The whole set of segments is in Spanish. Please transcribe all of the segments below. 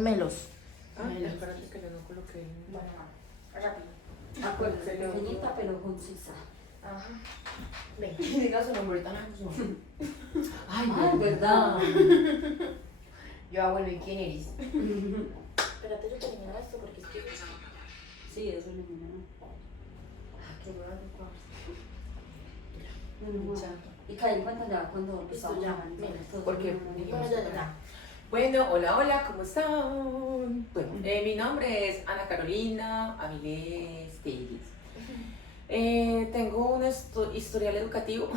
Melos. Melos. Espérate que yo no coloqué. Bueno, rápido. Acuérdate, Pequeñita pero concisa. Ajá. Ven, diga su nombre ahorita. Ay, verdad. Yo abuelo, ¿y quién eres? Espérate, yo termino esto porque es que... Sí, eso elimina. Qué bueno, Y cae en cuenta ya cuando Listo, estamos ya, hablando mira, de todo. porque- Bueno, ya. Bueno, hola, ¿cómo están? Bueno, mi nombre es Ana Carolina Avilés Telles. Tengo un historial educativo.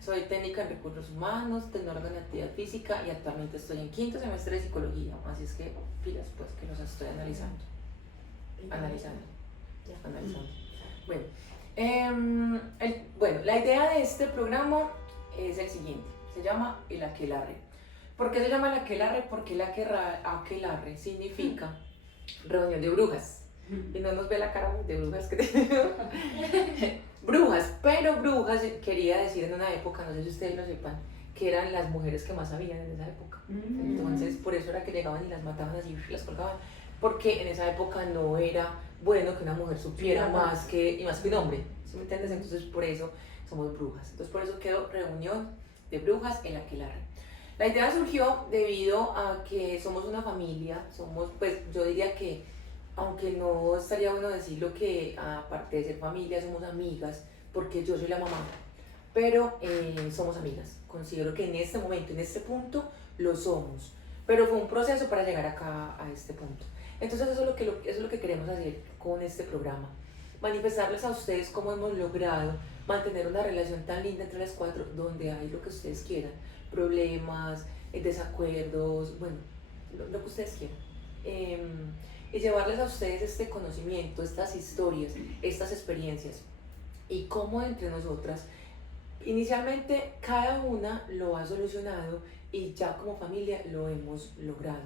Soy técnica en recursos humanos, tecnóloga en actividad física y actualmente estoy en quinto semestre de psicología. Así es que, pilas, pues, que los estoy analizando. Bueno, la idea de este programa es el siguiente. Se llama el aquelarre. ¿Por qué se llama el aquelarre? Porque el aquelarre significa reunión de brujas. Y no nos ve la cara de brujas que tenemos. Brujas, pero brujas quería decir en una época, no sé si ustedes lo sepan, que eran las mujeres que más sabían en esa época. Entonces, por eso era que llegaban y las mataban así, las colgaban. Porque en esa época no era bueno que una mujer supiera más que un hombre. ¿Sí me entiendes? Entonces, por eso somos brujas. Entonces, por eso quedó reunión de brujas el aquelarre. La idea surgió debido a que somos una familia, pues yo diría que, aunque no estaría bueno decirlo que aparte de ser familia somos amigas, porque yo soy la mamá, pero somos amigas. Considero que en este momento, en este punto, lo somos, pero fue un proceso para llegar acá a este punto. Entonces eso es lo que queremos hacer con este programa, manifestarles a ustedes cómo hemos logrado mantener una relación tan linda entre las cuatro, donde hay lo que ustedes quieran, problemas, desacuerdos, bueno, lo que ustedes quieran. Y llevarles a ustedes este conocimiento, estas historias, estas experiencias, y cómo entre nosotras, inicialmente cada una lo ha solucionado y ya como familia lo hemos logrado.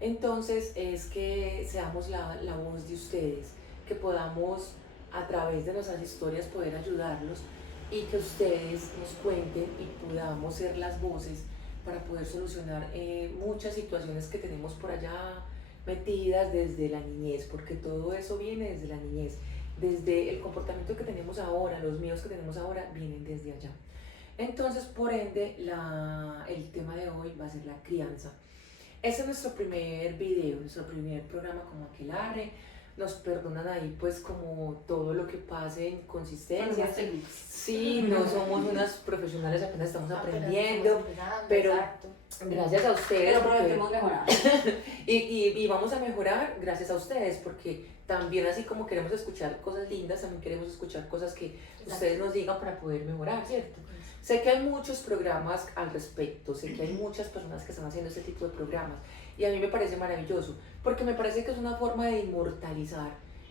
Entonces es que seamos la voz de ustedes, que podamos a través de nuestras historias poder ayudarlos y que ustedes nos cuenten y podamos ser las voces para poder solucionar muchas situaciones que tenemos por allá metidas desde la niñez, porque todo eso viene desde la niñez, desde el comportamiento que tenemos ahora, los miedos que tenemos ahora vienen desde allá. Entonces, por ende, el tema de hoy va a ser la crianza. Este es nuestro primer video, nuestro primer programa como aquelarre. Nos perdonan ahí pues como todo lo que pase en consistencia. Sí, no somos unas profesionales, apenas estamos aprendiendo, pero exacto. Gracias a ustedes. Pero prometemos mejorar. y vamos a mejorar gracias a ustedes, porque también así como queremos escuchar cosas lindas, también queremos escuchar cosas que ustedes nos digan para poder mejorar, ¿cierto? Sé que hay muchos programas al respecto, sé que hay muchas personas que están haciendo este tipo de programas y a mí me parece maravilloso, porque me parece que es una forma de inmortalizar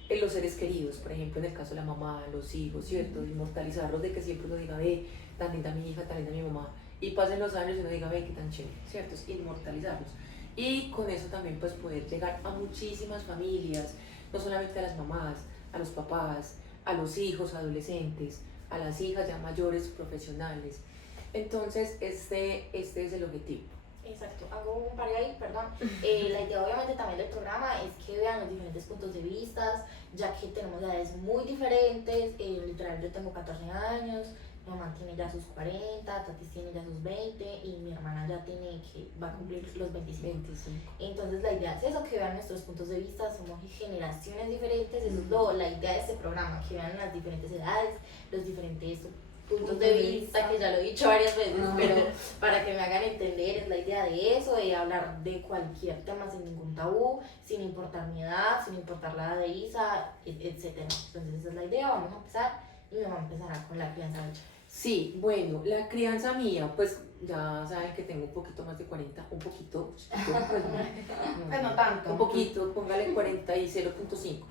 en los seres queridos, por ejemplo en el caso de la mamá, los hijos, ¿cierto? De inmortalizarlos, de que siempre uno diga, ve, tan linda mi hija, tan linda mi mamá, y pasen los años y uno diga, ve, qué tan chévere, ¿cierto? Es inmortalizarlos. Y con eso también pues poder llegar a muchísimas familias, no solamente a las mamás, a los papás, a los hijos adolescentes, a las hijas ya mayores profesionales. Entonces este es el objetivo. Exacto, hago un par ahí, perdón. La idea obviamente también del programa es que vean los diferentes puntos de vista, ya que tenemos edades muy diferentes. Literal, yo tengo 14 años, mi mamá tiene ya sus 40, Tati tiene ya sus 20 y mi hermana ya va a cumplir los 25. Entonces la idea es eso, que vean nuestros puntos de vista, somos generaciones diferentes, eso es la idea de este programa, que vean las diferentes edades, los diferentes puntos de vista, que ya lo he dicho varias veces, pero para que me hagan entender, es la idea de eso, de hablar de cualquier tema sin ningún tabú, sin importar mi edad, sin importar la edad de Isa, etc. Entonces esa es la idea, vamos a empezar y mi mamá empezará con la crianza de ella. Sí, bueno, la crianza mía, pues ya saben que tengo un poquito más de 40, un poquito, Pues no tanto. un poquito, póngale 40 y 0.5.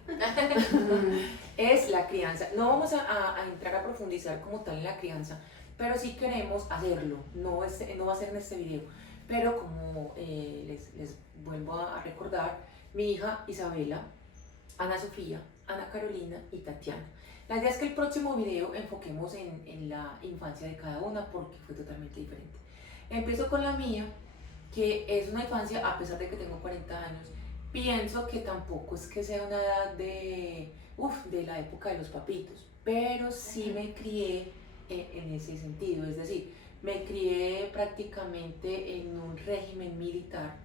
Es la crianza. No vamos a entrar a profundizar como tal en la crianza, pero sí queremos hacerlo. No va a ser en este video, pero como les vuelvo a recordar, mi hija Isabela, Ana Sofía, Ana Carolina y Tatiana. La idea es que el próximo video enfoquemos en la infancia de cada una porque fue totalmente diferente. Empiezo con la mía. que es una infancia, a pesar de que tengo 40 años, pienso que tampoco es que sea una edad de la época de los papitos, pero sí me crié en ese sentido, es decir, me crié prácticamente en un régimen militar,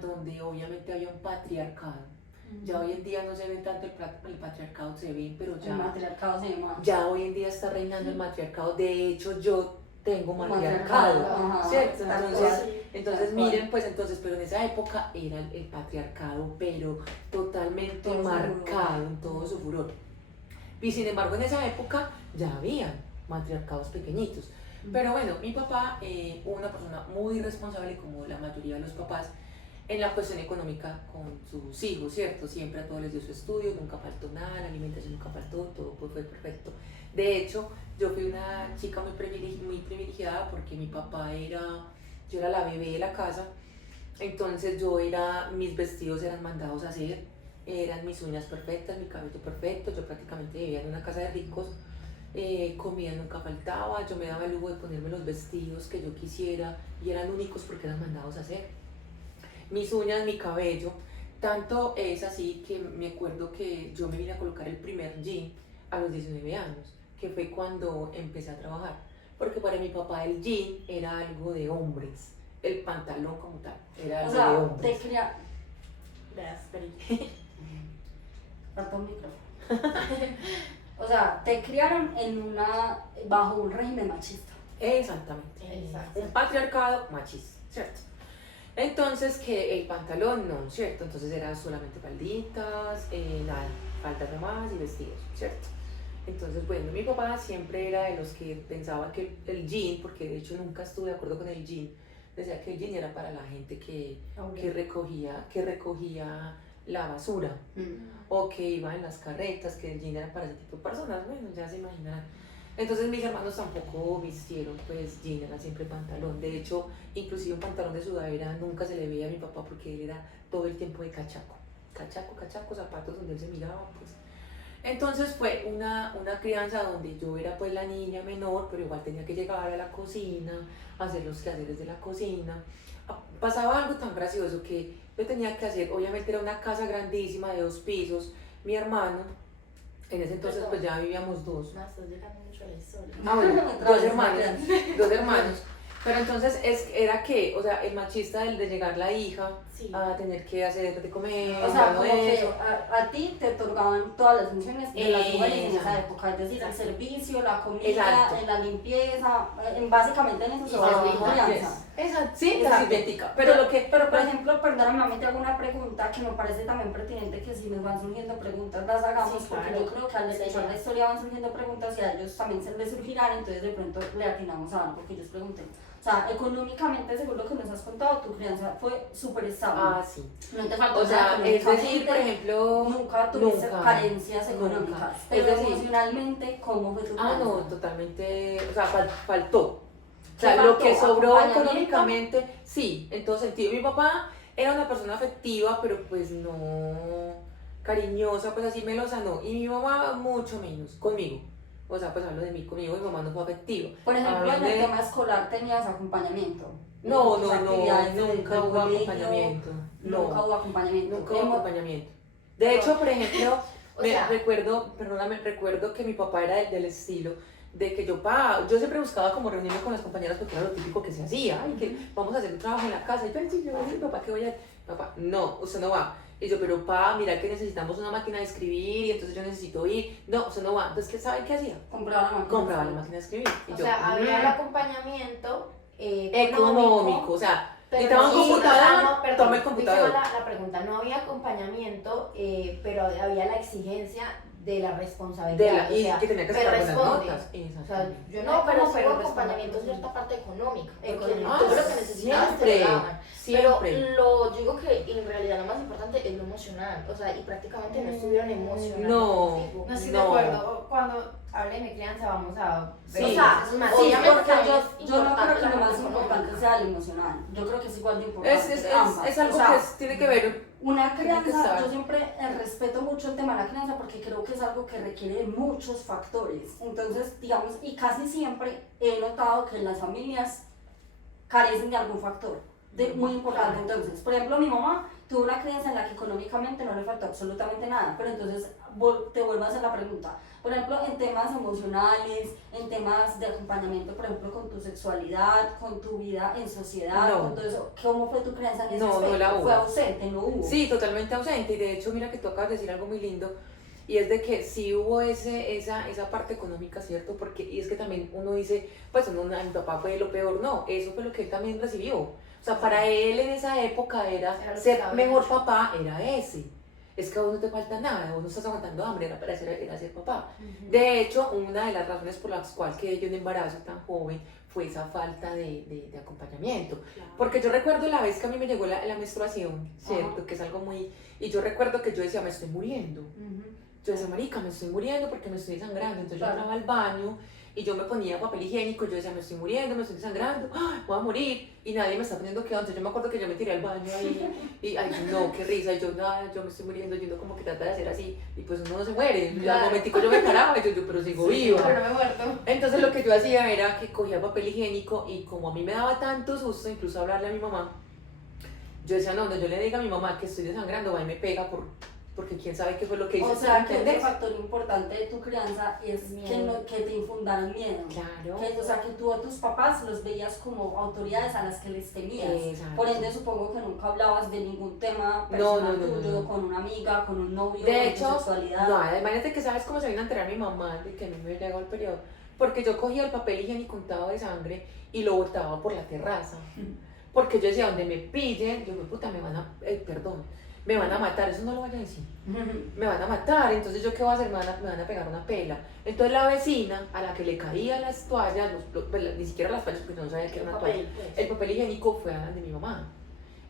donde obviamente había un patriarcado. Ya hoy en día no se ve tanto el patriarcado, se ve, pero El ya, matriarcado se llama. ya hoy en día está reinando el matriarcado. De hecho, yo tengo Matriarcado, matriarcado, ajá, ¿cierto? tal Entonces, cual. entonces Tal cual. miren, pues entonces, pero en esa época era el patriarcado, pero totalmente Todo su marcado en todo su furor. Y sin embargo, en esa época ya había matriarcados pequeñitos. Pero bueno, mi papá, una persona muy responsable, como la mayoría de los papás, en la cuestión económica con sus hijos, ¿cierto? Siempre a todos les dio su estudio, nunca faltó nada, la alimentación nunca faltó, todo pues fue perfecto. De hecho, yo fui una chica muy privilegiada porque mi papá yo era la bebé de la casa, entonces mis vestidos eran mandados a hacer, eran mis uñas perfectas, mi cabello perfecto, yo prácticamente vivía en una casa de ricos, comida nunca faltaba, yo me daba el lujo de ponerme los vestidos que yo quisiera y eran únicos porque eran mandados a hacer. Mis uñas, mi cabello, tanto es así que me acuerdo que yo me vine a colocar el primer jean a los 19 años, que fue cuando empecé a trabajar, porque para mi papá el jean era algo de hombres, el pantalón como tal, era O algo de sea, hombres. te cría... Gracias, Perito. Falta un micrófono. O sea, te criaron bajo un régimen machista. Exactamente. Exacto. Un patriarcado machista, ¿cierto? Entonces que el pantalón no, ¿cierto? Entonces era solamente falditas, nada, faldas nomás y vestidos, ¿cierto? Entonces, bueno, mi papá siempre era de los que pensaba que el jean, porque de hecho nunca estuve de acuerdo con el jean, decía que el jean era para la gente que recogía la basura o que iba en las carretas, que el jean era para ese tipo de personas, bueno, ya se imaginarán. Entonces mis hermanos tampoco vistieron pues jean, era siempre pantalón. De hecho, inclusive un pantalón de sudadera nunca se le veía a mi papá porque él era todo el tiempo de cachaco, zapatos donde él se miraba pues. Entonces fue una crianza donde yo era pues la niña menor, pero igual tenía que llegar a la cocina, hacer los quehaceres de la cocina. Pasaba algo tan gracioso que yo tenía que hacer, obviamente era una casa grandísima de 2 pisos, mi hermano, en ese entonces pues ya vivíamos 2. No, estás llegando mucho a la historia. Ah, bueno, Otra vez, dos hermanos. Pero entonces era que, o sea, el machista de llegar la hija Sí. a tener que hacer de comer, O sea, todo como que eso. a ti te otorgaban todas las funciones de las mujeres en esa Exacto. época, es decir, el servicio, la comida, Exacto. la limpieza, básicamente en eso se basa la crianza. Exacto, sí, la Exacto. sirvientica. Pero por ejemplo, perdóname, mami, te hago una pregunta que me parece también pertinente, que si nos van surgiendo preguntas las hagamos, Sí, porque claro. yo creo que al escuchar la historia van surgiendo preguntas y a ellos también se les surgirán, entonces de pronto le atinamos a algo que ellos pregunten. O sea, económicamente, según lo que nos has contado, tu crianza fue súper estable. Ah, sí. No te faltó O sea, nada es decir, por económicamente, ejemplo, nunca tuviste nunca, carencias nunca. económicas. Es Pero decir, emocionalmente, ¿cómo fue tu Ah, crianza? no, totalmente, o sea, faltó. O ¿Qué sea, lo faltó? que sobró ¿Acompañamiento? económicamente, sí, en todo sentido. Mi papá era una persona afectiva, pero pues no cariñosa, pues así melosa, no. Y mi mamá mucho menos, conmigo. O sea, pues hablo de mí, conmigo mi mamá no fue afectiva. Por ejemplo, Hablo en el de- tema escolar tenías acompañamiento. No, En tus no, actividades nunca del hubo colegio, acompañamiento. Nunca No, hubo acompañamiento. nunca hubo acompañamiento. De hecho, por ejemplo, O sea- recuerdo que mi papá era del estilo de que yo siempre buscaba como reunirme con las compañeras porque era lo típico que se hacía, ay, que vamos a hacer un trabajo en la casa, y yo, sí, yo voy a decir, papá, ¿qué voy a hacer? Papá, no, usted no va. Y yo, pero mira que necesitamos una máquina de escribir y entonces yo necesito ir. No, usted no va. Entonces, ¿sabe qué hacía? Compraba la máquina. Compraba la máquina de escribir. Y O yo, sea, había el acompañamiento económico, o sea, pero necesitaba un sí, computador, o sea, no, perdón, tome el computador. hice la pregunta, no había acompañamiento, pero había la exigencia de la responsabilidad. Y o sea, que tenía que me sacar buenas responde. notas. O sea, Exactamente. yo No, pero como, sí hubo responde. acompañamiento cierta parte económica. Porque Económica. todo lo que necesitabas te lo daban. Siempre. Pero yo digo que en realidad lo más importante es lo emocional. O sea, y prácticamente no estuvieron emocionales No. contigo. No estoy No. de acuerdo. Cuando hable de mi crianza vamos a ver. Sí. O sea, eso es más. Sí, obviamente porque también yo es no creo importante que la lo más parte importante económica. sea lo emocional. Yo creo que es igual de importante. Es ambas. algo O sea, que tiene que ver. una tiene que crianza, estar. yo siempre respeto mucho el tema de la crianza porque creo que es algo que requiere de muchos factores. Entonces, digamos, y casi siempre he notado que en las familias carecen de algún factor muy importante. Entonces, por ejemplo, mi mamá tuvo una crianza en la que económicamente no le faltó absolutamente nada, pero entonces te vuelvo a hacer la pregunta. Por ejemplo, en temas emocionales, en temas de acompañamiento, por ejemplo, con tu sexualidad, con tu vida en sociedad, No. con todo eso, ¿cómo fue tu crianza en ese No, aspecto? no la hubo. Fue ausente, no hubo. Sí, totalmente ausente. Y de hecho, mira que tú acabas de decir algo muy lindo. Y es de que sí hubo esa parte económica, ¿cierto? Porque, y es que también uno dice, pues uno, "Ay, mi papá fue lo peor". No, eso fue lo que él también recibió. O sea, para él en esa época Era lo que ser estaba mejor hecho. papá era ese. Es que a vos no te falta nada, vos no estás aguantando hambre, era ser papá. De hecho, una de las razones por las cuales quedé yo en embarazo tan joven fue esa falta de acompañamiento. Claro. Porque yo recuerdo la vez que a mí me llegó la menstruación, ¿cierto? Ajá. Que es algo muy... Y yo recuerdo que yo decía, me estoy muriendo. Yo decía, marica, me estoy muriendo porque me estoy desangrando. Entonces Claro. yo entraba al baño y yo me ponía papel higiénico. Yo decía, me estoy muriendo, me estoy desangrando, ¡ay, voy a morir! Y nadie me está poniendo qué. Entonces yo me acuerdo que yo me tiré al baño ahí y, ay, no, qué risa. Y yo, nada, yo me estoy muriendo. Y uno como que trata de hacer así. Y pues uno no se muere. Y al momentico yo me paraba y yo pero sigo viva. Pero no me he muerto. Entonces lo que yo hacía era que cogía papel higiénico y como a mí me daba tanto susto, incluso hablarle a mi mamá, yo decía, no, yo le diga a mi mamá que estoy desangrando, va y me pega porque quién sabe qué fue lo que hizo. O sea, que ¿entendés? otro factor importante de tu crianza es Miedo. que te infundaran miedo. Claro. O sea, que tú a tus papás los veías como autoridades a las que les temías. Exacto. Por ende, supongo que nunca hablabas de ningún tema No, personal no, no, tuyo, no, no. con una amiga, con un novio, De con tu hecho, sexualidad. no, imagínate que sabes cómo se vino a enterar mi mamá de que a mí me llegó el periodo. Porque yo cogía el papel higiénico untado de sangre y lo botaba por la terraza. Porque yo decía, donde me pillen, yo, puta, me van a matar, eso no lo vaya a decir. Me van a matar, entonces yo qué voy a hacer, me van a pegar una pela. Entonces la vecina a la que le caían las toallas, pues, ni siquiera las toallas porque yo no sabía que era una toalla, Papel, pues. el papel higiénico fue a la de mi mamá.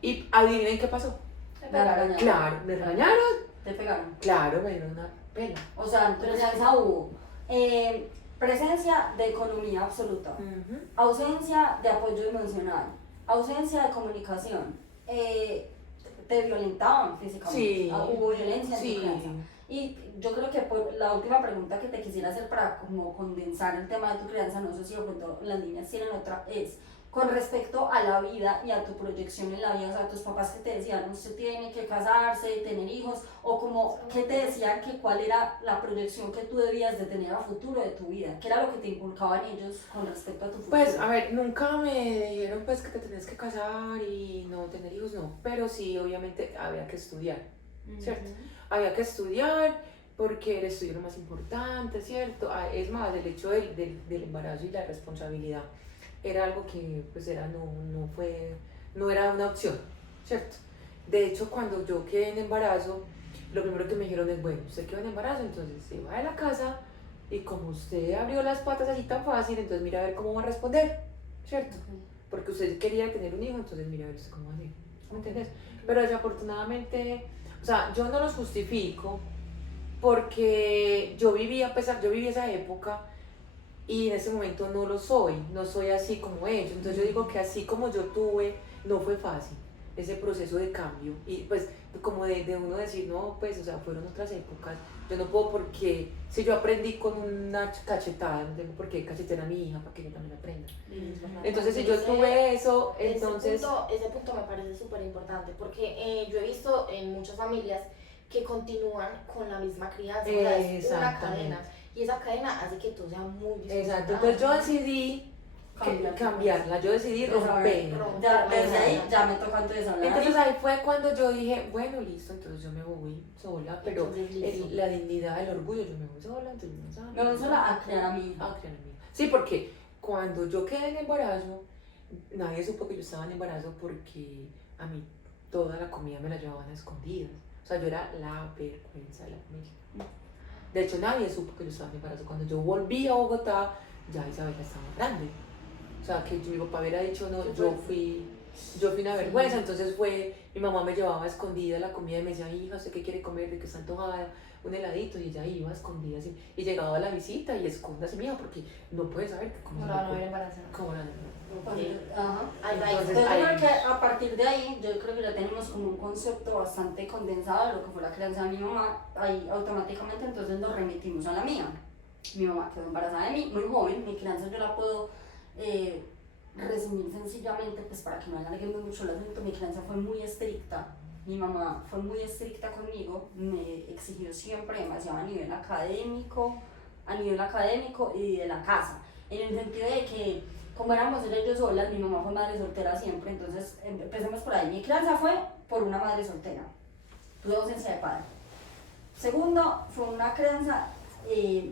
Y adivinen qué pasó. La regañaron. Claro, me regañaron, Te pegaron. claro, me dieron una pela. O sea, en tu crianza hubo presencia de economía absoluta, Ujú. ausencia de apoyo emocional, ausencia de comunicación, te violentaban físicamente, Sí. hubo violencia en Sí. tu crianza. Y yo creo que por la última pregunta que te quisiera hacer para como condensar el tema de tu crianza, no sé si de pronto las niñas tienen otra, es con respecto a la vida y a tu proyección en la vida, o sea, tus papás que te decían, usted tiene que casarse, tener hijos, o como que te decían que cuál era la proyección que tú debías de tener a futuro de tu vida, qué era lo que te inculcaban ellos con respecto a tu futuro. Pues a ver, nunca me dijeron pues que te tenías que casar y no tener hijos, no, pero sí obviamente había que estudiar, ¿cierto? Había que estudiar porque el estudio es lo más importante, ¿cierto? Es más, el hecho del embarazo y la responsabilidad era algo que pues no era una opción, ¿cierto? De hecho, cuando yo quedé en embarazo, lo primero que me dijeron es, bueno, usted quedó en embarazo, entonces se va de la casa y como usted abrió las patas así tan fácil, entonces mira a ver cómo va a responder, ¿cierto? Porque usted quería tener un hijo, entonces mira a ver usted cómo va a hacer, ¿me entiendes? Pero desafortunadamente, o sea, yo no los justifico porque yo viví esa época y en ese momento no soy así como ellos. Entonces yo digo que así como yo tuve, no fue fácil ese proceso de cambio. Y pues como de uno decir, no, pues, o sea, fueron otras épocas. Yo no puedo porque, si yo aprendí con una cachetada, no tengo por qué cachetear a mi hija para que ella también aprenda. Entonces si yo tuve eso, entonces... Ese punto me parece súper importante porque yo he visto en muchas familias que continúan con la misma crianza, o sea, es una Exactamente. cadena y esa cadena hace que todo sea muy disfuncional. Exacto, entonces yo decidí cambiarla, yo decidí romper. Ya, desde ahí ya me toca entonces hablar. Entonces ahí fue cuando yo dije, bueno, listo, entonces yo me voy sola, pero Entonces, listo. la dignidad, el orgullo, yo me voy sola, entonces me voy sola. Me voy sola a criar a mi hija. A criar a mi hija. Sí, porque cuando yo quedé en embarazo, nadie supo que yo estaba en embarazo porque a mí toda la comida me la llevaban a escondidas. O sea, yo era la vergüenza de la familia. De hecho, nadie supo que yo estaba en embarazo. Cuando yo volví a Bogotá, ya Isabela estaba grande. O sea, que mi papá hubiera dicho, no, yo fui una vergüenza. Entonces mi mamá me llevaba a escondida la comida y me decía, hija, ¿usted qué quiere comer? ¿De qué está antojada? Un heladito. Y ella iba a escondida así. Y llegaba a la visita y escóndase, mija, porque no puede saber que No la voy a embarazar. cómo la Ajá. Ahí va, Entonces, Entonces yo ahí- creo que a partir de ahí, yo creo que ya tenemos como un concepto bastante condensado de lo que fue la crianza de mi mamá. Ahí automáticamente entonces nos remitimos a la mía. Mi mamá quedó embarazada de mí, muy joven, mi crianza yo la puedo resumir sencillamente, pues para que no alarguemos mucho el asunto, mi crianza fue muy estricta. Mi mamá fue muy estricta conmigo, me exigió siempre demasiado a nivel académico y de la casa, en el sentido de que como éramos ella y yo solas, mi mamá fue madre soltera siempre, entonces empecemos por ahí. Mi crianza fue por una madre soltera, tuve ausencia de padre. Segundo, fue una crianza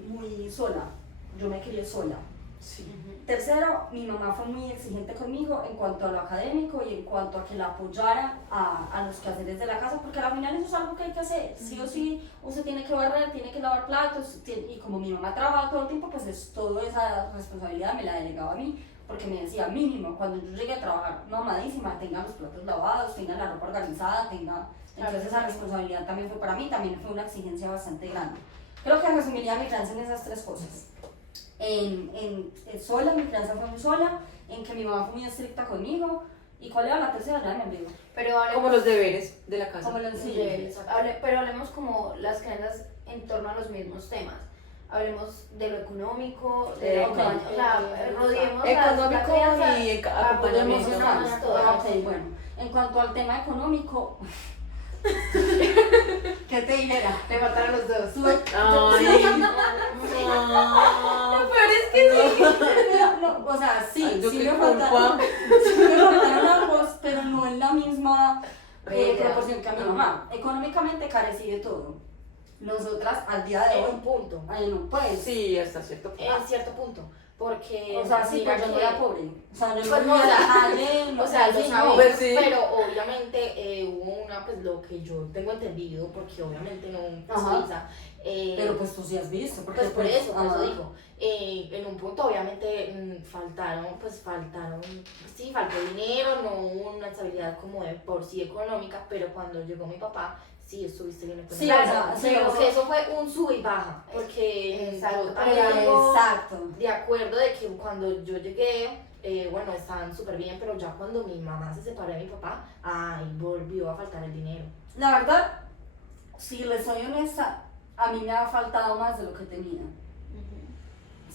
muy sola, yo me crié sola. Sí. Tercero, mi mamá fue muy exigente conmigo en cuanto a lo académico y en cuanto a que la apoyara a los quehaceres de la casa, porque al final eso es algo que hay que hacer, sí o sí, usted tiene que barrer, tiene que lavar platos, y como mi mamá trabajaba todo el tiempo, pues toda esa responsabilidad me la delegaba a mí, porque me decía mínimo, cuando yo llegué a trabajar mamadísima, tenga los platos lavados, tenga la ropa organizada, entonces esa responsabilidad también fue para mí, también fue una exigencia bastante grande. Creo que resumiría mi crianza en esas tres cosas. Sola, mi crianza fue muy sola, en que mi mamá fue muy estricta conmigo, y cuál era la tercera, ya me olvidó. Pero hablemos, Como los deberes de la casa. Como los sí, deberes. pero hablemos como las crianzas en torno a los mismos temas. Hablemos de lo económico, de lo Ok. o sea, rodeemos Económico la crianza, y apoyemos acompañamiento. más todas. Ok, bueno, en cuanto al tema económico, ¿qué te dijera? Le faltaron los dos. Ay. Pero es que sí. No, o sea, sí, Ay, yo sí qué me culpa. faltaron ambos, pero no en la misma Bella. proporción que a mi mamá. Económicamente carecí de todo. Nosotras, al día de En hoy, un punto, no, pues, Sí, hasta cierto punto. en cierto punto, porque o sea, sí, mira pues yo no que- era pobre. O sea, yo Pues no no, vivía en la o sea, calle, o sea, lo sí, sabemos, Pues sí. pero obviamente hubo una, pues lo que yo tengo entendido, porque obviamente no Ajá. Suiza, pero pues tú sí has visto, porque pues por eso ajá. digo, en un punto obviamente faltaron, sí, faltó dinero, no hubo una estabilidad como de por sí económica, pero cuando llegó mi papá, sí estuviste bien Sí, económica. o sea, sí, Pero o sea, que eso fue un sub y baja, porque Exacto, yo también tengo exacto. de acuerdo de que cuando yo llegué, bueno, estaban súper bien, pero ya cuando mi mamá se separó de mi papá, ay, volvió a faltar el dinero. La verdad, si les soy honesta, a mí me ha faltado más de lo que tenía.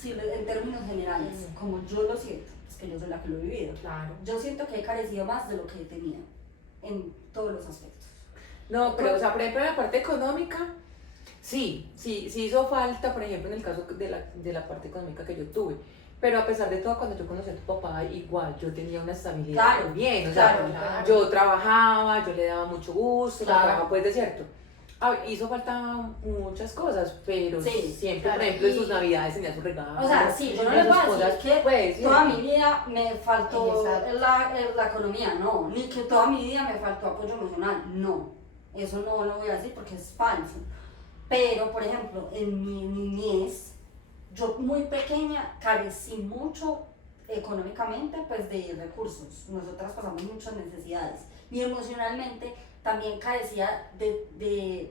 En términos generales, como yo lo siento, es que yo soy la que lo he vivido. Claro. Yo siento que he carecido más de lo que tenía, en todos los aspectos. No, pero, o sea, por ejemplo, en la parte económica, sí hizo falta, por ejemplo, en el caso de la parte económica que yo tuve. Pero a pesar de todo, cuando yo conocí a tu papá, igual yo tenía una estabilidad Claro, bien. O sea, claro. yo trabajaba, yo le daba mucho gusto, Claro. trabajaba pues de cierto. Hizo falta muchas cosas, pero Sí, siempre, claro, por ejemplo, en y- sus navidades tenía sus regalos. O sea, sí, yo no en les sus voy a cosas, decir que pues, toda sí. mi vida me faltó Exacto. la economía, no, ni que toda mi vida me faltó apoyo emocional, no, eso no lo voy a decir porque es falso. Pero, por ejemplo, en mi niñez, yo muy pequeña carecí mucho económicamente, pues de recursos, nosotras pasamos muchas necesidades y emocionalmente también carecía de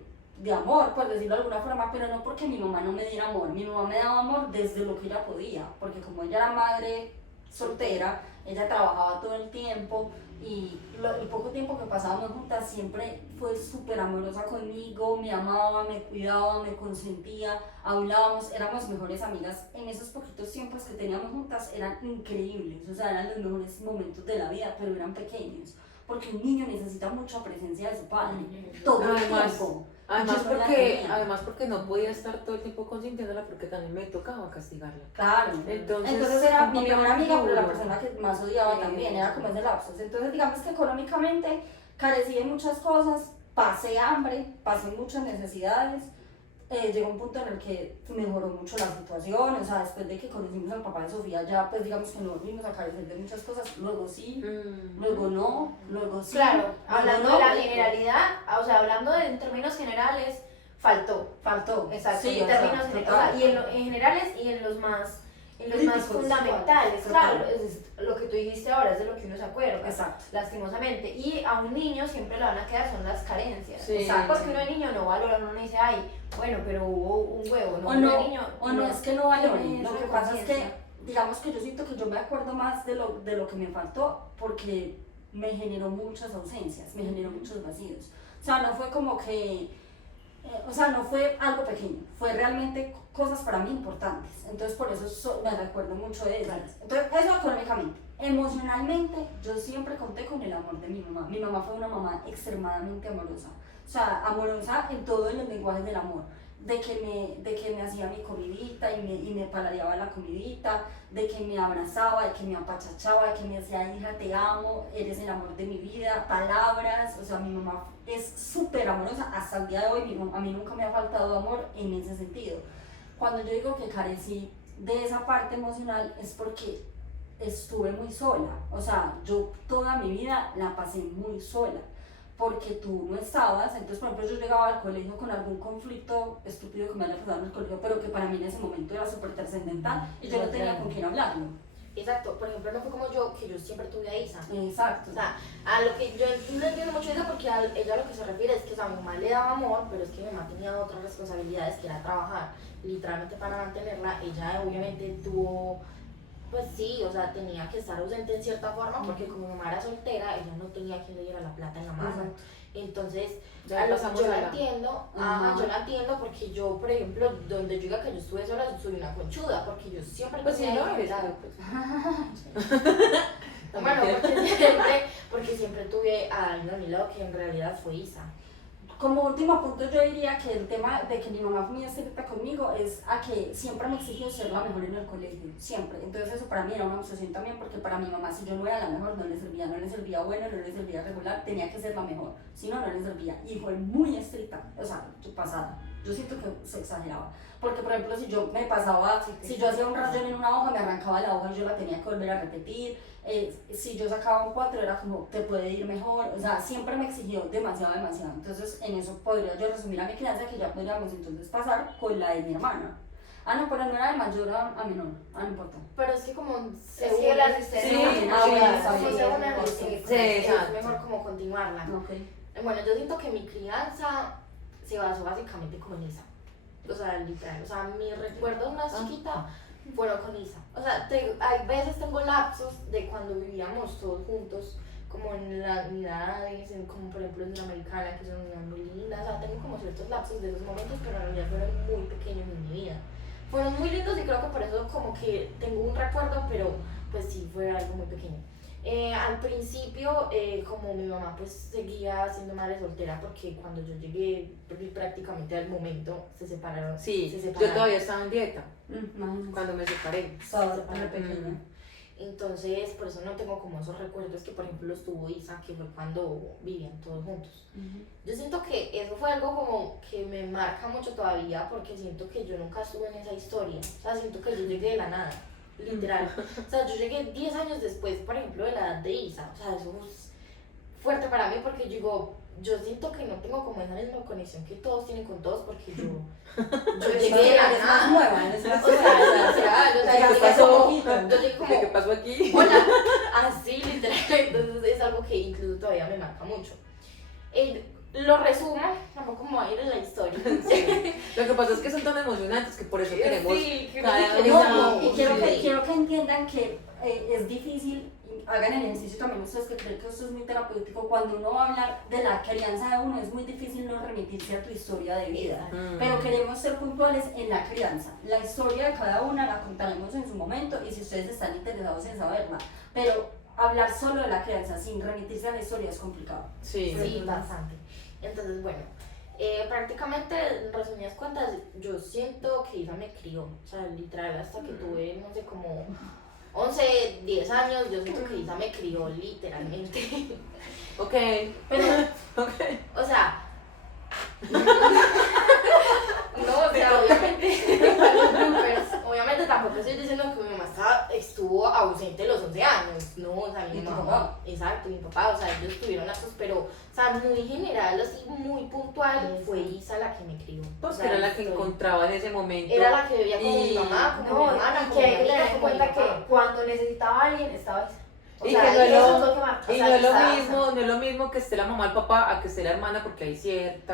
amor, por decirlo de alguna forma, pero no porque mi mamá no me diera amor, mi mamá me daba amor desde lo que ella podía, porque como ella era madre soltera, ella trabajaba todo el tiempo y el poco tiempo que pasábamos juntas siempre fue súper amorosa conmigo, me amaba, me cuidaba, me consentía, hablábamos, éramos mejores amigas. En esos poquitos tiempos que teníamos juntas eran increíbles, o sea, eran los mejores momentos de la vida, pero eran pequeños, porque un niño necesita mucha presencia de su padre, todo el tiempo. Además Yo no la porque, tenía. además porque no podía estar todo el tiempo consintiéndola porque también me tocaba castigarla. Claro, Entonces era mi un mejor papel amiga, pero la duro. persona que más odiaba Sí. también, era como ese lapsus. Entonces, digamos que económicamente carecí de muchas cosas, pasé hambre, pasé muchas necesidades. Llegó un punto en el que mejoró mucho la situación, o sea, después de que conocimos al papá de Sofía, ya pues digamos que no volvimos a carecer de muchas cosas, luego sí, luego no, luego sí. Claro, luego hablando no, de la luego- generalidad, o sea, hablando en términos generales, faltó. Faltó. Exacto, Sí, en o sea, términos total. y en generales y en los más Críticos, fundamentales, total. claro, es lo que tú dijiste ahora, es de lo que uno se acuerda, Exacto. lastimosamente. Y a un niño siempre le van a quedar son las carencias. Sí. Exacto, porque uno de niño no valora, uno no dice, ay, bueno, pero hubo un huevo, no, O uno no, de niño o no es que no valoren, tiene lo esa que pasa es que, conciencia. digamos que yo siento que yo me acuerdo más de lo que me faltó porque me generó muchas ausencias, me generó muchos vacíos. O sea, no fue como que, o sea, no fue algo pequeño, fue realmente cosas para mí importantes. Entonces, por eso me recuerdo mucho de ellas. Entonces, eso económicamente. Emocionalmente, yo siempre conté con el amor de mi mamá. Mi mamá fue una mamá extremadamente amorosa. O sea, amorosa en todos los lenguajes del amor. De que me hacía mi comidita y me paladeaba la comidita, de que me abrazaba, de que me apachachaba, de que me decía, hija, te amo, eres el amor de mi vida, palabras. O sea, mi mamá es súper amorosa. Hasta el día de hoy, a mí nunca me ha faltado amor en ese sentido. Cuando yo digo que carecí de esa parte emocional es porque estuve muy sola, o sea, yo toda mi vida la pasé muy sola, porque tú no estabas. Entonces, por ejemplo, yo llegaba al colegio con algún conflicto estúpido que me había pasado en el colegio, pero que para mí en ese momento era súper trascendental y yo no tenía con quién hablarlo. Exacto, por ejemplo, no fue como yo, que yo siempre tuve a Isa. Exacto. O sea, a lo que yo no entiendo mucho eso porque ella a lo que se refiere es que, o sea, mi mamá le daba amor, pero es que mi mamá tenía otras responsabilidades que era trabajar literalmente para mantenerla. Ella obviamente tuvo, pues sí, o sea, tenía que estar ausente en cierta forma porque como mi mamá era soltera, ella no tenía quien le diera la plata en la mano. Exacto. Entonces, Ya a lo pasamos que yo a la la- entiendo, Ajá. yo la entiendo porque yo, por ejemplo, donde yo diga que yo estuve sola, soy una conchuda, porque yo siempre Pues sí, tuve no a eres, alguien. pero pues. Bueno, porque siempre tuve a alguien a mi lado que en realidad fue Isa. Como último punto, yo diría que el tema de que mi mamá fue muy estricta conmigo es a que siempre me exigió ser la mejor en el colegio, siempre. Entonces eso para mí era una obsesión también, porque para mi mamá si yo no era la mejor no le servía bueno, no le servía regular, tenía que ser la mejor, si no, no le servía. Y fue muy estricta, o sea, pasada. Yo siento que se exageraba, porque por ejemplo si yo me pasaba, si yo hacía un rayón en una hoja, me arrancaba la hoja y yo la tenía que volver a repetir. Si yo sacaba un 4 era como, te puede ir mejor, o sea, siempre me exigió demasiado. Entonces en eso podría yo resumir a mi crianza, que ya podríamos entonces pasar con la de mi hermana. Ah, no, pero no era de mayor a menor, no importa. Pero es que como se Es que une, las historias Sí, no sí, tienen sí, nada, sí, como sí, se sí, unen, sí, es exacto. mejor como continuarla. Ok. Bueno, yo siento que mi crianza se basó básicamente con Isa. O sea, literal. O sea, mis recuerdos más chiquita fueron con Isa. O sea, hay veces tengo lapsos de cuando vivíamos todos juntos, como en las unidades, como por ejemplo en la americana, que son unidades muy lindas. O sea, tengo como ciertos lapsos de esos momentos, pero en realidad fueron muy pequeños en mi vida. Fueron muy lindos y creo que por eso como que tengo un recuerdo, pero pues sí, fue algo muy pequeño. Al principio, como mi mamá pues seguía siendo madre soltera porque cuando yo llegué prácticamente al momento se separaron. Sí, se yo separaron. todavía estaba en dieta Imagínate. cuando me separé. Estaba Se tan separaron. pequeña. Entonces, por eso no tengo como esos recuerdos que por ejemplo los tuvo Isa, que fue cuando vivían todos juntos. Yo siento que eso fue algo como que me marca mucho todavía porque siento que yo nunca estuve en esa historia. O sea, siento que yo llegué de la nada. Literal. O sea, yo llegué 10 años después, por ejemplo, de la edad de Isa. O sea, eso es fuerte para mí porque yo siento que no tengo como esa misma conexión que todos tienen con todos porque yo llegué de la Eres más nada. nueva, eres más O sea, literal, o sea, ¿Qué yo llegué pasó? como, yo llegué ¿Qué como, pasó aquí? hola, así literal. Entonces es algo que incluso todavía me marca mucho. Lo resumo, tampoco me voy a ir en la historia. Lo que pasa es que son tan emocionantes que por eso queremos Sí, que cada no, una. No, y quiero que, Sí. quiero que entiendan que es difícil, y hagan el ejercicio también ustedes que creen que esto es muy terapéutico, cuando uno va a hablar de la crianza de uno es muy difícil no remitirse a tu historia de vida, pero queremos ser puntuales en la crianza. La historia de cada una la contaremos en su momento y si ustedes están interesados en saberla, pero hablar solo de la crianza sin remitirse a la historia es complicado. Sí. Sí, bastante. Entonces, bueno, prácticamente, en resumidas cuentas, yo siento que Isa me crió. O sea, literal, hasta que tuve, no sé, como 11, 10 años, yo siento que Isa me crió, literalmente. Ok, Pero ok. O sea, no, o sea, obviamente tampoco estoy diciendo que mi mamá estuvo ausente los 11 años, no, o sea, mi ¿Y tu mamá, papá? exacto, mi papá, o sea, ellos tuvieron actos, pero, o sea, muy general, así, muy puntual, fue Isa la que me crió. Pues O que sea, era la que estoy- encontraba en ese momento. Era la que vivía con mi Y- mamá, con mi No, hermana, y con que mi hay que tener amiga, en con mi cuenta que papá. cuando necesitaba a alguien estaba Isa. O Y sea, que no es eso lo- es lo que marca. Y O sea, no es lo estaba mismo, no es lo mismo que esté la mamá, el papá, a que esté la hermana, porque hay cierto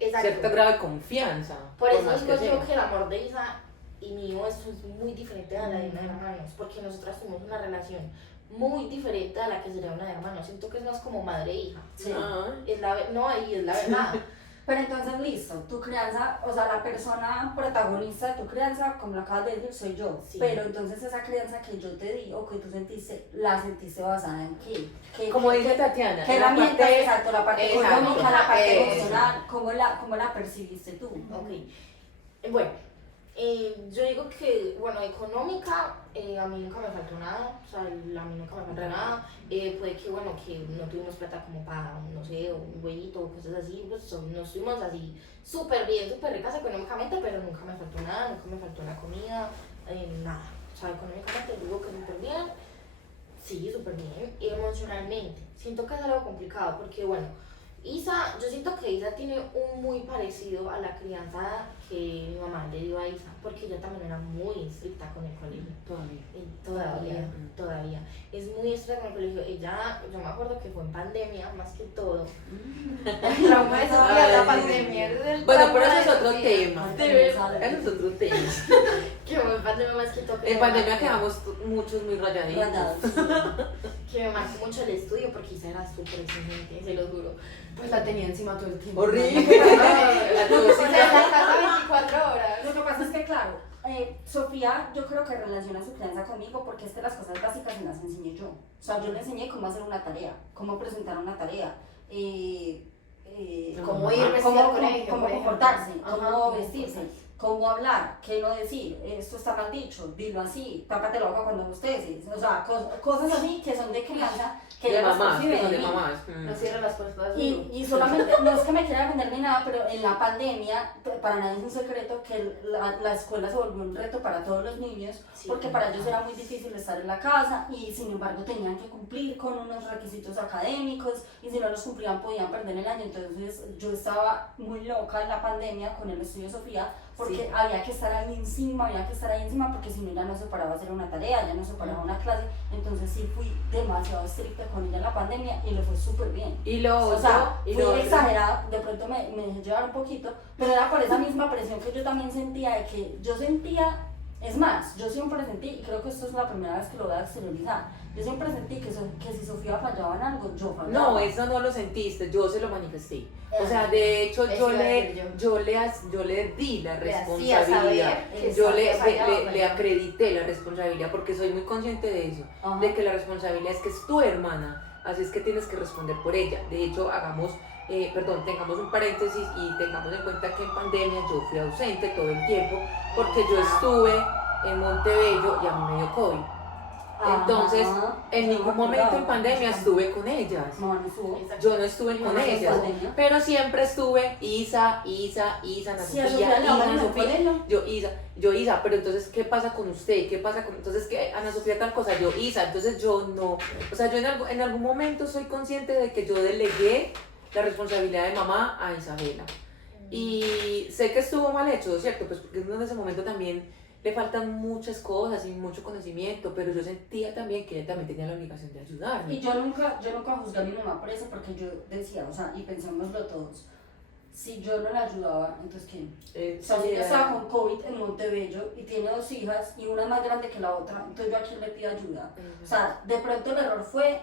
Exacto. grado de confianza. Por eso más digo que yo sea. que el amor de Isa y mío es muy diferente a la de una de hermanos, porque nosotras tuvimos una relación muy diferente a la que sería una de hermanos. Siento que es más como madre e hija. sí. Ah. No, y es la verdad. Pero entonces, listo, tu crianza, o sea, la persona protagonista de tu crianza, como lo acabas de decir, soy yo. Sí. Pero entonces esa crianza que yo te di o que tú sentiste, ¿la sentiste basada en qué? Como qué- dice Tatiana, ¿Qué la herramientas? parte- Exacto, la parte exacto, económica, la parte eso. emocional, ¿cómo la percibiste tú? Ok. Bueno, yo digo que, bueno, económica, a mí nunca me faltó nada, o sea, a mí nunca me faltó nada. Puede que, bueno, que no tuvimos plata como para, no sé, un huevito o cosas así, pues no estuvimos así súper bien, súper ricas económicamente, pero nunca me faltó nada, nunca me faltó la comida, nada. O sea, económicamente digo que súper bien, sí, súper bien. Y emocionalmente, siento que es algo complicado porque, bueno, yo siento que Isa tiene un muy parecido a la crianza que mi mamá le dio a Isa, porque ella también era muy estricta con el colegio. Todavía. Todavía. Es muy estricta con el colegio. Yo me acuerdo que fue en pandemia, más que todo. El trauma de Sofía, la pandemia. Bueno, pero eso es otro tema. De Eso es otro tema. Que fue en pandemia más que todo. En pandemia quedamos muchos muy rayaditos. Que me marcó mucho el estudio porque Isa era súper exigente, se lo juro. Pues la tenía encima todo el tiempo. Horrible. La tuve en la casa 24 horas. Lo que pasa es que, claro, Sofía, yo creo que relaciona su crianza conmigo porque es que las cosas básicas me las enseñé yo. O sea, yo le enseñé cómo hacer una tarea, cómo presentar una tarea, Cómo ir vestida al colegio, cómo por ejemplo. comportarse, Ajá, cómo vestirse, cómo hablar, qué no decir, esto está mal dicho, dilo así, tápate la boca cuando bosteces. O sea, cosas así que son de crianza, que De yo las mamás, percibe que son de de mí. mamás. No cierra las puertas. Y solamente, no es que me quiera defender ni nada, pero en la pandemia, para nadie es un secreto que la escuela se volvió un reto para todos los niños, Sí. porque para ellos era muy difícil estar en la casa y sin embargo tenían que cumplir con unos requisitos académicos y si no los cumplían podían perder el año. Entonces yo estaba muy loca en la pandemia con el estudio Sofía porque Sí. había que estar ahí encima, porque si no ya no se paraba a hacer una tarea, ya no se paraba una clase. Entonces sí fui demasiado estricta con ella en la pandemia y le fue súper bien. Y lo O otro, sea, y fui lo otro- exagerada, de pronto me dejé llevar un poquito, pero era por esa misma presión que yo también sentía, de que yo sentía, es más, yo siempre sentí, y creo que esto es la primera vez que lo voy a exteriorizar, yo siempre sentí que si Sofía fallaba en algo, yo fallaba. No, eso no lo sentiste, yo se lo manifesté. O sea, de hecho, Eso yo iba a decir yo le di la Le hacía responsabilidad. saber Yo que le acredité la responsabilidad porque soy muy consciente de eso, Ajá. de que la responsabilidad es que es tu hermana, así es que tienes que responder por ella. De hecho, tengamos un paréntesis y tengamos en cuenta que en pandemia yo fui ausente todo el tiempo porque yo estuve en Montebello y a mí me dio COVID. Entonces, Ajá. en Yo ningún me momento en acordaba. pandemia estuve con ellas. No, no estuvo. Yo no estuve con No, ellas, pandemia. pero siempre estuve Ana Sí, a Sofía, Sofía le daban en el Sofía. colegio. Yo Isa, pero entonces, ¿qué pasa con usted? Entonces, ¿qué? Ana Sofía tal cosa, yo Isa, entonces yo no, o sea, yo en algún momento soy consciente de que yo delegué la responsabilidad de mamá a Isabela. Y sé que estuvo mal hecho, ¿cierto? Pues porque uno en ese momento también le faltan muchas cosas y mucho conocimiento, pero yo sentía también que ella también tenía la obligación de ayudarme. Y yo nunca juzgué a mi mamá por eso, porque yo decía, o sea, y pensémoslo todos, si yo no la ayudaba, entonces ¿quién? O sea, si ella estaba con COVID en Montebello y tiene 2 hijas y una más grande que la otra, entonces yo a quién le pido ayuda. O sea, de pronto el error fue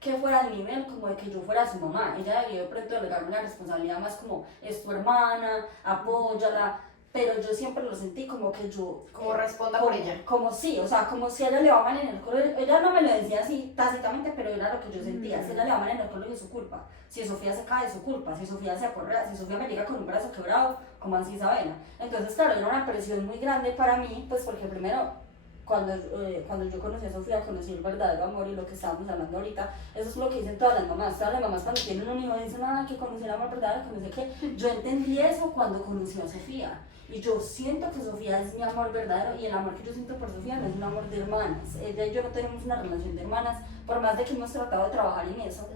que fuera al nivel como de que yo fuera su mamá. Ella debió de pronto delegarme la responsabilidad más como, es tu hermana, apóyala. Pero yo siempre lo sentí como que yo... Como responda por ella. Como sí, o sea, como si a ella le va mal en el colegio. Ella no me lo decía así tácitamente, pero era lo que yo sentía. Si a ella le va mal en el colegio es su culpa. Si Sofía se cae es su culpa. Si Sofía se acorrea, si Sofía me llega con un brazo quebrado, como así Isabela. Entonces, claro, era una presión muy grande para mí, pues porque primero, cuando yo conocí a Sofía, conocí el verdadero amor y lo que estábamos hablando ahorita. Eso es lo que dicen todas las mamás. Todas las mamás cuando tienen un hijo dicen, que conocí el amor verdadero, que no sé qué. Yo entendí eso cuando conocí a Sofía. Y yo siento que Sofía es mi amor verdadero y el amor que yo siento por Sofía no es un amor de hermanas. Ella y yo no tenemos una relación de hermanas, por más de que hemos tratado de trabajar en eso,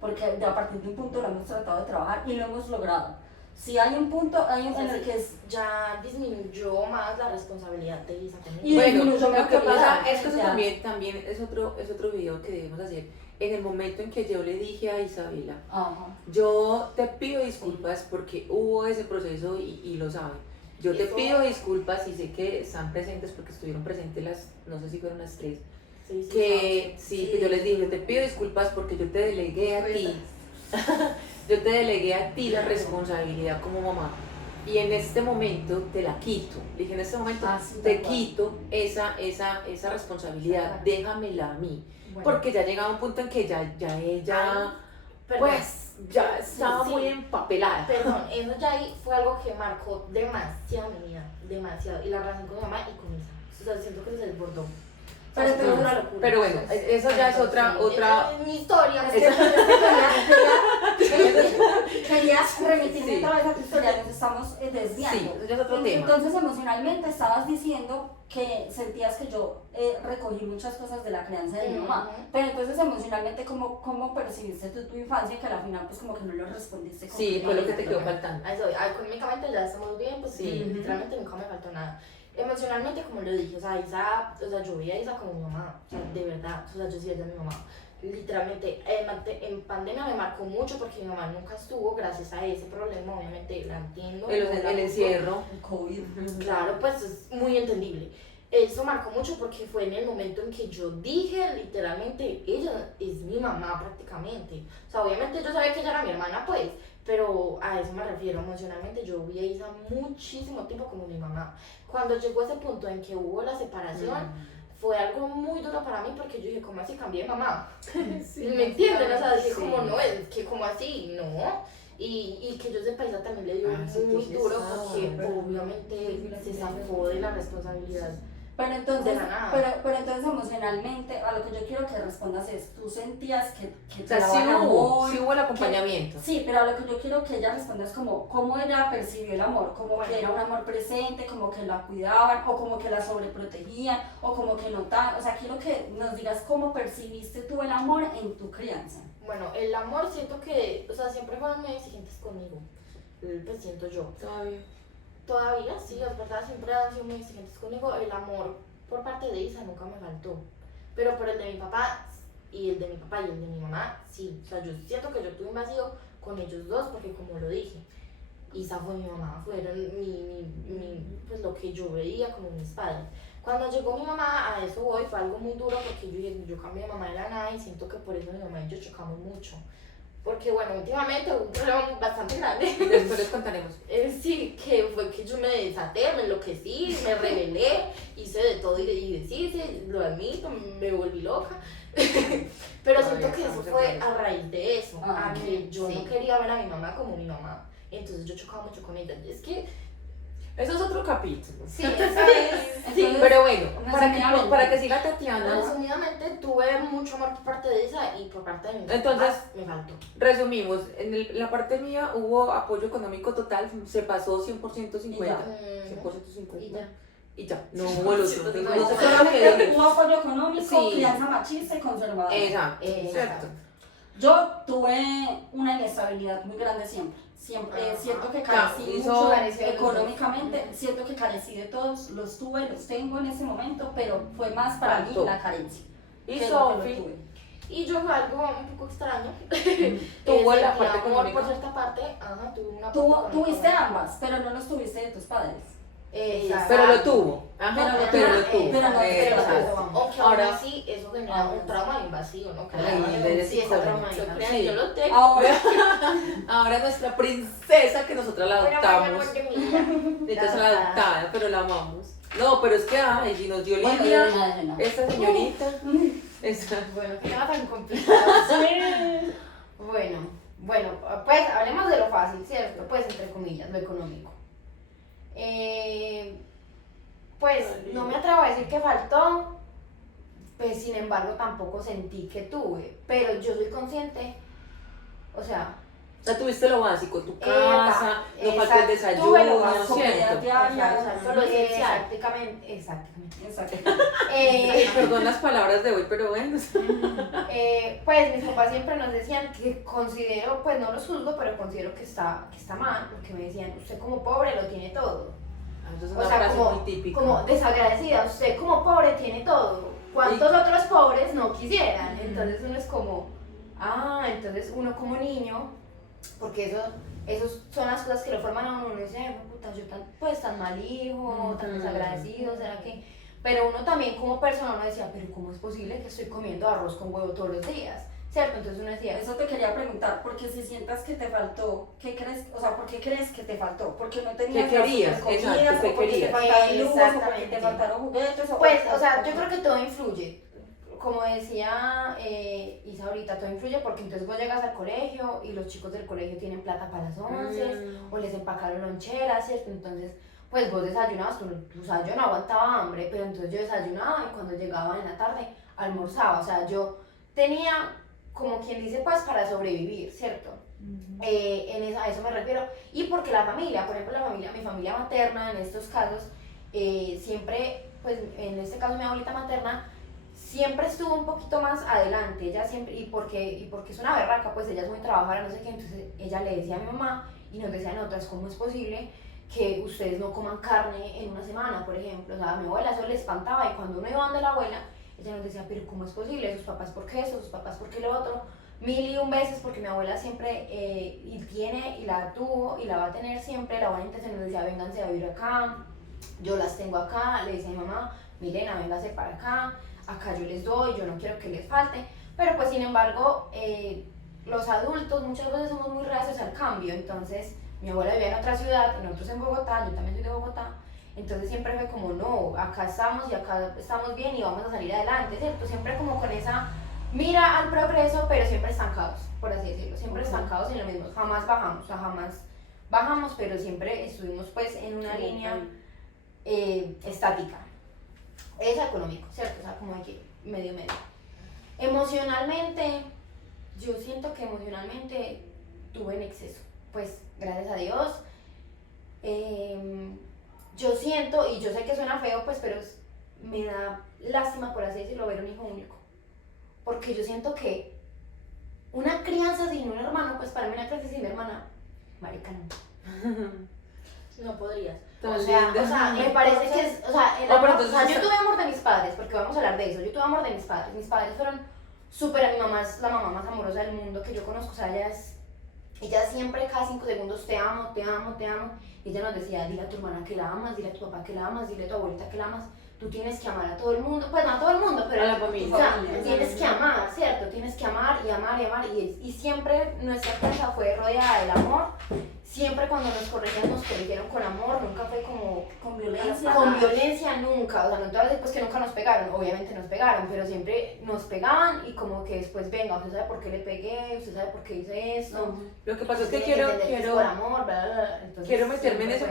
porque a partir de un punto lo hemos tratado de trabajar y lo hemos logrado. Si hay un punto en el que es... Ya disminuyó más la responsabilidad de Isa conmigo. Y Bueno, disminuyó mi lo que autoridad, pasa es que eso ya. también es otro video que debemos hacer. En el momento en que yo le dije a Isabela, Ajá. yo te pido disculpas porque hubo ese proceso y lo saben. Yo te Eso- pido disculpas y sé que están presentes porque estuvieron presentes no sé si fueron las 3, Sí, que sí, que yo les dije, yo te pido disculpas porque yo te delegué a ti. yo te delegué a ti la responsabilidad como mamá. Y en este momento te la quito. Le dije, en este momento Sí, te tal cual. quito esa responsabilidad, Claro. déjamela a mí. Bueno, Porque ya llegaba un punto en que ya ella, Perdón. pues, ya estaba Sí. muy empapelada. Perdón, eso ya ahí fue algo que marcó demasiado mi vida, demasiado. Y la relación con mi mamá y con Isa. O sea, siento que se desbordó. Pero Pero entonces- es una locura. Pero bueno, eso ya es otra, Sí, otra. es mi historia. Es que quería remitirme Sí. otra vez a tu historia, nos estamos desviando. Sí, eso ya es otro tema. Entonces, emocionalmente estabas diciendo que sentías que yo recogí muchas cosas de la crianza de mi mamá. Ujú. Pero entonces, emocionalmente, ¿cómo percibiste tú tu infancia que al final, pues, como que no lo respondiste? como Sí, fue lo que te quedó querías? faltando. A eso, económicamente ya estamos bien, pues Sí. sí, literalmente nunca me faltó nada. Emocionalmente, como lo dije, o sea, yo veía a Isa como mi mamá, o sea, de verdad, o sea, yo sí veía a mi mamá. Literalmente, en pandemia me marcó mucho porque mi mamá nunca estuvo, gracias a ese problema, obviamente la entiendo. no la El culpo. encierro. El COVID. Claro, pues es muy entendible. Eso marcó mucho porque fue en el momento en que yo dije, literalmente, ella es mi mamá prácticamente. O sea, obviamente yo sabía que ella era mi hermana, pues, pero a eso me refiero. Emocionalmente yo vi a Isa muchísimo tiempo como mi mamá. Cuando llegó ese punto en que hubo la separación, fue algo muy duro para mí porque yo dije, ¿cómo así cambié de mamá? ¿Me entienden? O sea, dije, Sí. como no, es que como así, no. Y que yo sepa, Isa también le dio Ah, sí, muy sí, duro sí. porque obviamente se zafó de la responsabilidad. Pero entonces, De la nada. pero entonces emocionalmente, a lo que yo quiero que respondas es, ¿tú sentías que O te sea, daban amor? sí hubo el acompañamiento. Sí, pero a lo que yo quiero que ella responda es como, ¿cómo ella percibió el amor? Como Bueno. que era un amor presente, como que la cuidaban, o como que la sobreprotegían, o como que notaban. O sea, quiero que nos digas cómo percibiste tú el amor en tu crianza. Bueno, el amor siento que, o sea, siempre fueron muy exigentes conmigo. Pues siento yo. Todavía. Todavía sí, es verdad, siempre han sido muy exigentes conmigo. El amor por parte de Isa nunca me faltó. Pero por el de mi papá y el de mi papá y el de mi mamá, sí. O sea, yo siento que yo tuve un vacío con ellos dos porque como lo dije, Isa fue mi mamá, fueron pues lo que yo veía como mis padres. Cuando llegó mi mamá, a eso voy, fue algo muy duro porque yo dije, yo cambié de mamá de la nada y siento que por eso mi mamá y yo chocamos mucho. Porque bueno, últimamente hubo un problema bastante grande. Después les contaremos. Sí, que fue que yo me desaté, me enloquecí, me rebelé, hice de todo y deshice, lo admito, me volví loca. Pero Todavía siento que eso estamos en fue proceso. a raíz de eso, Ah, a que yo sí. no quería ver a mi mamá como mi mamá. Entonces yo chocaba mucho con ella. Es que, Eso es otro capítulo. sí, eso es. Sí, pero bueno, resumidamente. para que siga Tatiana, resumidamente, tuve mucho amor por parte de ella y por parte de mi Entonces- papá me faltó. resumimos, la parte mía hubo apoyo económico total, se pasó 100% 50, Mm, 100% 50. Y ya. Y ya, no hubo el otro. No, Entonces, no, no se no. Solamente hubo apoyo económico, Sí. crianza machista y conservadora. Exacto, Exacto. cierto. Yo tuve una inestabilidad muy grande siempre. Siempre Ajá. siento que Claro, carecí eso mucho careció de los económicamente, siento que carecí de todos, los tuve, los tengo en ese momento, pero fue más para mí Faltó. la carencia. Y que lo que lo Sofi tuve. Y yo algo un poco extraño. tuvo la Sentía parte amor económica. por cierta parte, ajá, tuve una parte Tú, económica. tuviste ambas, pero no los tuviste de tus padres. Exacto. Pero lo tuvo. Ajá, Pero pero no- lo tuvo. pero no- pero no- Exacto. Aunque Ahora- aún así eso genera un trauma y un vacío, ¿no? Ay, de Sí, esa psicólogo. broma. Yo creo, Sí. yo lo tengo. Ahora, Ahora nuestra princesa que nosotros la Bueno, adoptamos. bueno, mía. Entonces la adoptada, pero la amamos. No, pero es que ay, si nos dio bueno, Lidia, de una. esta señorita, esa. Bueno, qué tema tan complicado. Bueno, pues hablemos de lo fácil, ¿cierto? Pues entre comillas, lo económico. Pues no me atrevo a decir que faltó, pues sin embargo tampoco sentí que tuve, pero yo soy consciente, o sea, O sea, tuviste lo básico, tu casa, no faltó el exacto, tuve lo desayuno, básico, ¿cierto? Exacto, lo esencial. Exactamente. Exacto. Perdón las palabras de hoy, pero bueno. Pues mis papás siempre nos decían que considero, pues no los juzgo, pero considero que está mal, porque me decían, usted como pobre lo tiene todo. Eso es O una sea, frase como, muy típica. como desagradecida, usted como pobre tiene todo. ¿Cuántos otros pobres no quisieran? Entonces uno es como, entonces uno como niño, porque esos son las cosas que lo forman a uno dice, ay, puta, yo tan mal hijo, tan desagradecido, ¿será que? Pero uno también como persona, uno decía, pero ¿cómo es posible que estoy comiendo arroz con huevo todos los días? ¿cierto? Entonces uno decía, Eso te quería preguntar, porque si sientas que te faltó, ¿qué crees? O sea, ¿por qué crees que te faltó? ¿Porque no tenías ¿Qué querías? las comidas, Exacto, ¿qué o porque te querías? faltaban lujos, o porque Exactamente. te faltaron juguetes? pues, o sea, yo creo que todo influye. Como decía Isa ahorita, todo influye porque entonces vos llegas al colegio y los chicos del colegio tienen plata para las once o les empacaron loncheras, ¿cierto? Entonces, pues vos desayunabas, o sea, yo no aguantaba hambre, pero entonces yo desayunaba y cuando llegaba en la tarde almorzaba, o sea, yo tenía, como quien dice, pues para sobrevivir, ¿cierto? A eso me refiero. Y porque la familia, por ejemplo, mi familia materna en estos casos, siempre, pues en este caso mi abuelita materna, siempre estuvo un poquito más adelante, ella siempre, y porque es una berraca, pues ella es muy trabajadora, no sé qué, entonces ella le decía a mi mamá y nos decían otras, ¿cómo es posible que ustedes no coman carne en una semana, por ejemplo? O sea, a mi abuela eso le espantaba y cuando uno iba donde la abuela, ella nos decía, pero ¿cómo es posible? ¿Sus papás por qué eso? ¿Sus papás por qué lo otro? Mil y un veces, porque mi abuela siempre, y tiene, y la tuvo, y la va a tener siempre, la buena intención nos decía, vénganse a vivir acá, yo las tengo acá, le decía a mi mamá, Milena, véngase para acá yo les doy, yo no quiero que les falte, pero pues sin embargo, los adultos muchas veces somos muy reacios al cambio, entonces mi abuela vivía en otra ciudad, nosotros en Bogotá, yo también soy de Bogotá, entonces siempre fue como, no, acá estamos y acá estamos bien y vamos a salir adelante, ¿cierto? Siempre como con esa mira al progreso, pero siempre estancados, por así decirlo, siempre estancados en lo mismo, jamás bajamos, o sea, jamás bajamos, pero siempre estuvimos pues en una línea estática. Es económico, ¿cierto? O sea, como de que medio. Emocionalmente, yo siento que emocionalmente tuve en exceso, pues gracias a Dios. Yo siento, y yo sé que suena feo, pues, pero me da lástima, por así decirlo, ver un hijo único. Porque yo siento que una crianza sin un hermano, pues para mí una crianza sin mi hermana, marica, no. No podrías. Tan O sea, linda. me parece que es, o sea, pero entonces yo tuve amor de mis padres, porque vamos a hablar de eso, yo tuve amor de mis padres fueron súper, mi mamá es la mamá más amorosa del mundo que yo conozco, o sea, ella siempre cada 5 segundos te amo, te amo, te amo, y ella nos decía, dile a tu hermana que la amas, dile a tu papá que la amas, dile a tu abuelita que la amas, tú tienes que amar a todo el mundo, pues no a todo el mundo, pero A la familia. o sea, tienes que amar, ¿cierto? Tienes que amar y amar y amar, y siempre nuestra casa fue rodeada del amor. Siempre cuando nos corregían, nos corrigieron con amor, nunca fue como Con violencia. con violencia, nunca. O sea, no te voy a decir pues que nunca nos pegaron, obviamente nos pegaron, pero siempre nos pegaban y como que después, venga, usted sabe por qué le pegué, usted sabe por qué hice esto. Lo que pasa es que Tiene quiero, entender que es por amor, bla, bla, bla. Entonces, quiero meterme en, siempre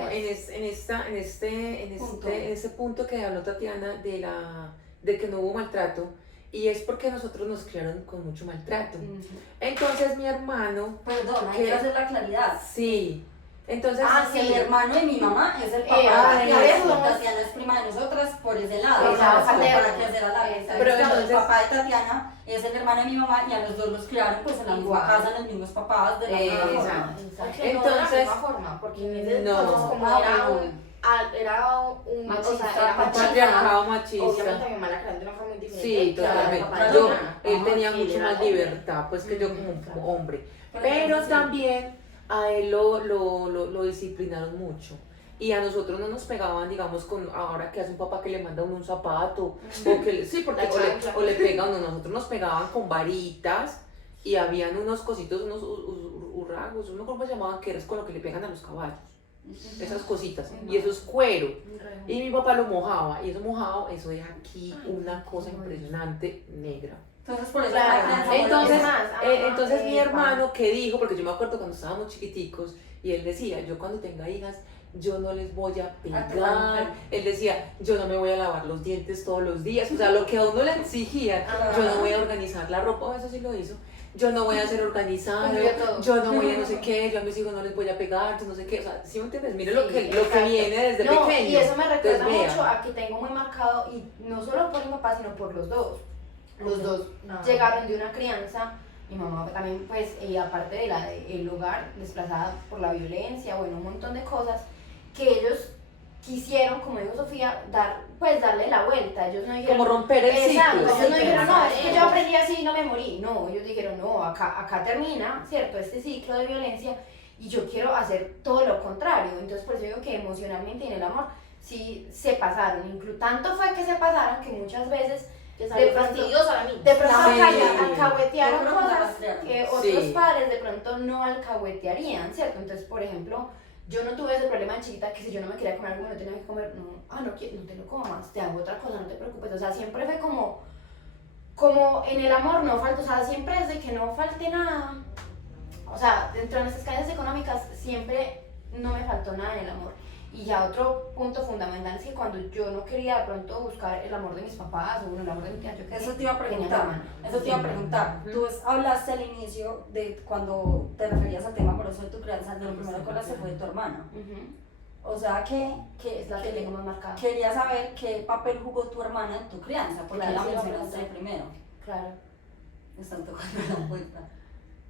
eso, fue Punto. en ese punto que habló Tatiana de que no hubo maltrato, y es porque nosotros nos criaron con mucho maltrato. Ujú. Entonces mi hermano, Perdón, hay ¿Qué? que hacer la claridad. sí, entonces Ah, El sí. hermano de mi mamá es el papá Ah, de eso. Tatiana. Tatiana es prima de nosotras por ese lado. Exacto. Para que hacer la Exacto. Pero el entonces- papá de Tatiana es el hermano de mi mamá y a los dos los criaron pues en la misma Igual. casa, los mismos papás, de la misma Exacto. forma. Porque no Entonces- de la misma forma, porque en ese No. entonces como Ah, era bueno. un Machista, o sea, era un machista, patriarcado machista. obviamente mi mamá la creó de una forma muy diferente. Sí, que la del totalmente. papá de Yo, mi hermana. él Ajá, tenía sí, mucho era más hombre. libertad, pues que yo como hombre. Pero entonces, sí. también a él lo disciplinaron mucho. Y a nosotros no nos pegaban, digamos, con ahora que hace un papá que le manda a uno un zapato, o que sí, porque La chancla. o le pega a uno. Nosotros nos pegaban con varitas y habían unos cositos, unos urragos, no me acuerdo cómo se llamaban, que eres con lo que le pegan a los caballos. Esas cositas. Y eso es cuero. Y mi papá lo mojaba, y eso mojado, eso deja aquí una cosa impresionante negra. Entonces por eso Claro. la crianza Entonces, Es más, entonces mi epa. hermano que dijo, porque yo me acuerdo cuando estábamos chiquiticos, y él decía, yo cuando tenga hijas, yo no les voy a pegar. Él decía, yo no me voy a lavar los dientes todos los días. O sea, lo que a uno le exigía, yo no voy a organizar la ropa, eso sí lo hizo. Yo no voy a ser organizado, Cumplió todo. yo no voy a no sé qué, yo a mis hijos no les voy a pegar, yo no sé qué. O sea, ¿sí me entiendes? Mire lo Sí, que exacto. viene desde No, pequeño. y eso me recuerda Entonces, mucho vea. a que tengo muy marcado, y no solo por mi papá, sino por los dos. Los dos Ah. llegaron de una crianza, mi mamá también, pues, aparte de el hogar, desplazada por la violencia, bueno, un montón de cosas, que ellos quisieron, como dijo Sofía, darle la vuelta. Ellos no dijeron, Como romper el exacto, ciclo. ellos no dijeron, no, es que yo Ellos. aprendí así y no me morí. No, ellos dijeron, no, acá termina, ¿cierto? Este ciclo de violencia, y yo quiero hacer todo lo contrario. Entonces, por eso digo que emocionalmente y en el amor sí se pasaron. Tanto fue que se pasaron que muchas veces Que es de algo pronto- fastidioso a la niña. de pronto Sí. alcahuetearon Yo creo que la cosas rastrearon. que otros Sí. padres de pronto no alcahuetearían, ¿cierto? Entonces, por ejemplo, yo no tuve ese problema de chiquita que si yo no me quería comer algo, me lo tenía que comer, no, no te lo comas, te hago otra cosa, no te preocupes, o sea, siempre fue como en el amor no falta, o sea, siempre es de que no falte nada, o sea, dentro de nuestras carencias económicas siempre no me faltó nada en el amor. Y ya otro punto fundamental es que cuando yo no quería de pronto buscar el amor de mis papás o bueno, el amor de mi tía, yo qué Eso sé, te iba a tenía mi preguntar, hermana. eso te iba a preguntar. Tú hablaste al inicio de cuando te referías al tema amoroso de tu crianza, de lo primero que hablaste fue de tu hermana. Ujú. O sea que Es la que tengo más marcada. quería saber qué papel jugó tu hermana en tu crianza, porque Claro, la sí, la mencionaste pregunta. primero. Claro. Están tocando la puerta.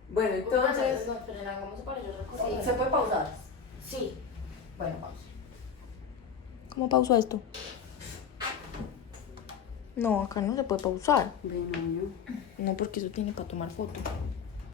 Bueno, entonces, No, pero hagamos para yo recordar. Sí, ¿se puede pausar? Sí. Bueno, vamos. ¿Cómo pauso esto? No, acá no se puede pausar. Bueno, No, porque eso tiene para tomar foto.